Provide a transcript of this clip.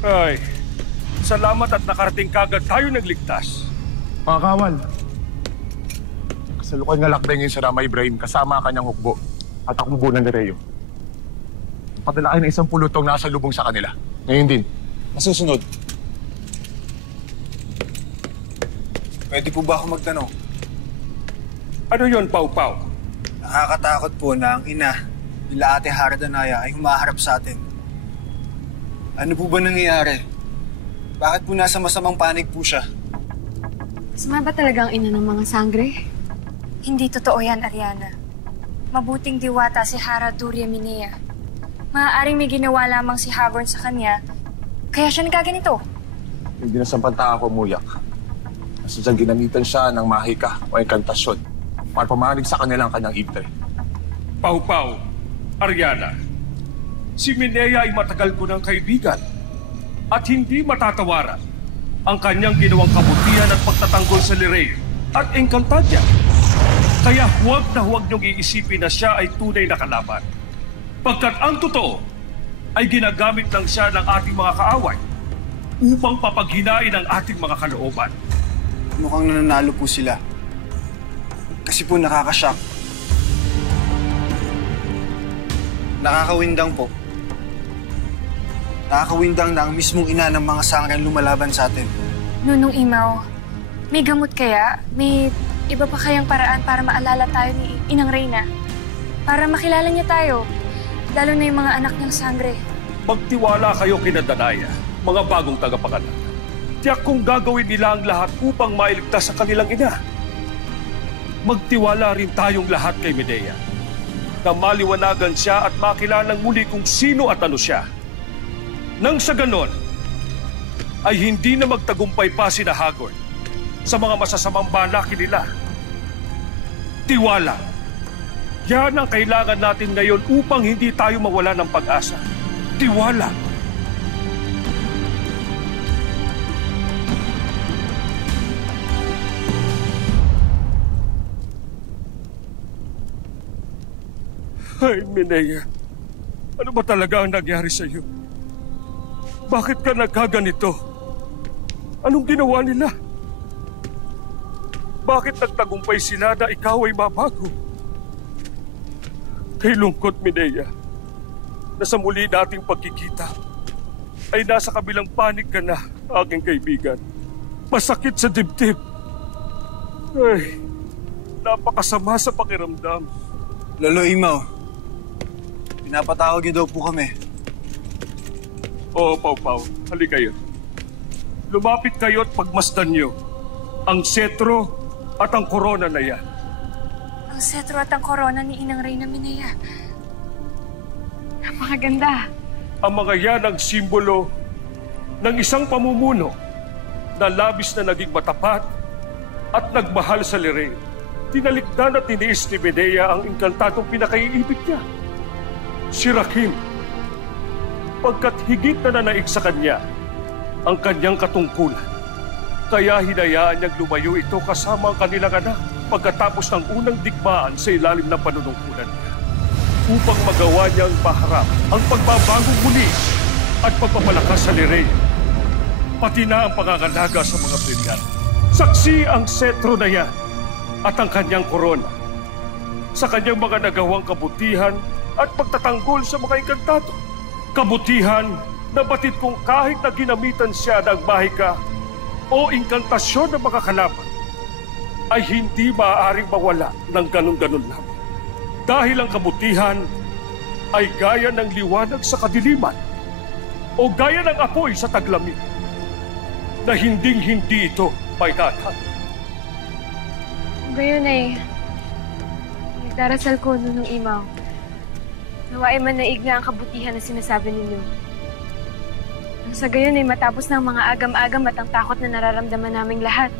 Ay, salamat at nakarating kagad tayo nagligtas. Mga kawal, kasalukuyan nga lakday ngayon si Rama Ibrahim kasama ang kanyang hukbo at ang hukbo ng Nereo. Padala kayo ng isang pulutong nasa lubong sa kanila. Ngayon din. Masusunod. Pwede po ba ako magtanong? Ano yon, Pau-Pau? Nakakatakot po na ang ina nila Ate Hara Danaya ay humaharap sa atin. Ano po ba nangyayari? Bakit po nasa masamang panig po siya? Masama ba talaga ang ina ng mga sangre? Hindi totoo yan, Ariana. Mabuting diwata si Hara Duria Minea. Maaaring may ginawa lamang si Havorn sa kanya, kaya siya nagkaganito. Hindi na sampanta ako umuyak. Nasadyang ginamitan siya ng mahika o enkantasyon para pamanig sa kanila ang kanyang ibre. Pau-Pau, Ariana, si Minea ay matagal ko ng kaibigan at hindi matatawaran ang kanyang ginawang kabutihan at pagtatanggol sa Lirey at Encantadia. Kaya huwag na huwag niyong iisipin na siya ay tunay na kalaban. Pagkat ang totoo ay ginagamit lang siya ng ating mga kaaway upang papaghinain ang ating mga kalooban. Mukhang nananalo po sila. Kasi po nakakashock. Nakakawindang po. Nakakawindang na ang mismong ina ng mga sangren lumalaban sa atin. Nunong Imaw, may gamot kaya? May iba pa kayang paraan para maalala tayo ni Inang Reyna? Para makilala niya tayo, lalo na yung mga anak niyang sangre. Magtiwala kayo kina Danaya, mga bagong tagapangalaga. Tiyak kung gagawin nila ang lahat upang mailigtas sa kanilang ina. Magtiwala rin tayong lahat kay Medea na maliwanagan siya at makilalang muli kung sino at ano siya. Nang sa ganon, ay hindi na magtagumpay pa si Hagorn sa mga masasamang balak nila. Tiwala. Yan ang kailangan natin ngayon upang hindi tayo mawala ng pag-asa. Tiwala. Ay, Minea. Ano ba talaga ang nangyari sa iyo? Bakit ka nagkaganito? Anong ginawa nila? Bakit nagtagumpay sila na ikaw ay mabago? Kay lungkot, Minea, na sa muli nating pagkikita ay nasa kabilang panig ka na, aking kaibigan. Masakit sa dibdib. Ay, napakasama sa pakiramdam. Lolo Imaw, pinapatawag niyo daw po kami. Oo, Pau-Pau. Halika kayo. Lumapit kayo at pagmasdan niyo ang setro at ang korona na yan. Ang setro at ang korona ni Inang Reyna Minea. Napakaganda. Ang mga yan ang simbolo ng isang pamumuno na labis na naging matapat at nagmahal sa Lirey. Tinalikdan at tiniis ni Medea ang engkantadong pinakaiibig niya, si Rakim. Pagkat higit na nanaig sa kanya ang kanyang katungkulan, kaya hinayaan niyang lumayo ito kasama ang kanilang anak pagkatapos ng unang digmaan sa ilalim ng panunungkulan niya, upang magawa niyang paharap ang pagbabagong muli at pagpapalakas sa Lirey, pati na ang pangangalaga sa mga brilyan. Saksi ang setro na yan at ang kanyang korona sa kanyang mga nagawang kabutihan at pagtatanggol sa mga engkantado. Kabutihan na batid kung kahit na ginamitan siya ng mahika o engkantasyon ng mga kalaban, ay hindi maaaring mawala ng ganun-ganun lamang. Dahil ang kabutihan ay gaya ng liwanag sa kadiliman o gaya ng apoy sa taglamig na hinding-hindi ito may tatag. Gayon ay nagdarasal ko Nunong Imaw. Nawa ay manaig nga ang kabutihan na sinasabi ninyo. Nang sa gayon ay matapos ng mga agam-agam at ang takot na nararamdaman naming lahat,